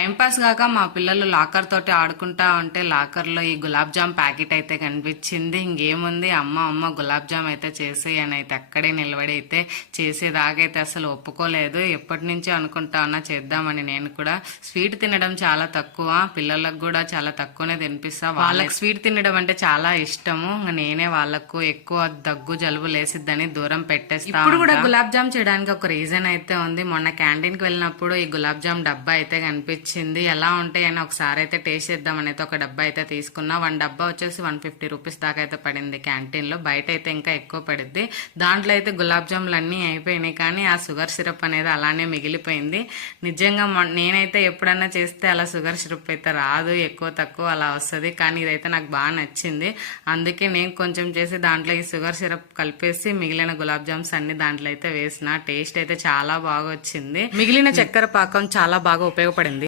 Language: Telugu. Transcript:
టైం పాస్ కాక మా పిల్లలు లాకర్ తోటి ఆడుకుంటా ఉంటే లాకర్ లో ఈ గులాబ్ జామ్ ప్యాకెట్ అయితే కనిపించింది. ఇంకేముంది, అమ్మ గులాబ్ జామ్ అయితే చేసేయి అని అయితే అక్కడే నిలబడి అయితే చేసేదాగైతే అసలు ఒప్పుకోలేదు. ఎప్పటి నుంచో అనుకుంటా ఉన్నా చేద్దామని. నేను కూడా స్వీట్ తినడం చాలా తక్కువ, పిల్లలకు కూడా చాలా తక్కువనే తినిపిస్తా. వాళ్ళకి స్వీట్ తినడం అంటే చాలా ఇష్టము. నేనే వాళ్ళకు ఎక్కువ దగ్గు జలుబు లేసిద్దని దూరం పెట్టేస్తా. ఇప్పుడు కూడా గులాబ్ జామ్ చేయడానికి ఒక రీజన్ అయితే ఉంది. మొన్న క్యాంటీన్ కి వెళ్ళినప్పుడు ఈ గులాబ్ జామ్ డబ్బా అయితే కనిపించింది. ఎలా ఉంటాయని ఒకసారి అయితే టేస్ట్ చేద్దామని అయితే ఒక డబ్బా అయితే తీసుకున్నా. 1 డబ్బా వచ్చేసి 150 రూపీస్ దాకా అయితే పడింది క్యాంటీన్ లో. బయట అయితే ఇంకా ఎక్కువ పడింది. దాంట్లో అయితే గులాబ్ జాములు అన్ని అయిపోయినాయి, కానీ ఆ షుగర్ సిరప్ అనేది అలానే మిగిలిపోయింది. నిజంగా నేనైతే ఎప్పుడన్నా చేస్తే అలా షుగర్ సిరప్ అయితే రాదు, ఎక్కువ తక్కువ అలా వస్తుంది. కానీ ఇదైతే నాకు బాగా నచ్చింది. అందుకే నేను కొంచెం చేసి దాంట్లో ఈ షుగర్ సిరప్ కలిపేసి మిగిలిన గులాబ్ జామ్స్ అన్ని దాంట్లో అయితే వేసిన. టేస్ట్ అయితే చాలా బాగా వచ్చింది. మిగిలిన చక్కెర పాకం చాలా బాగా ఉపయోగపడింది.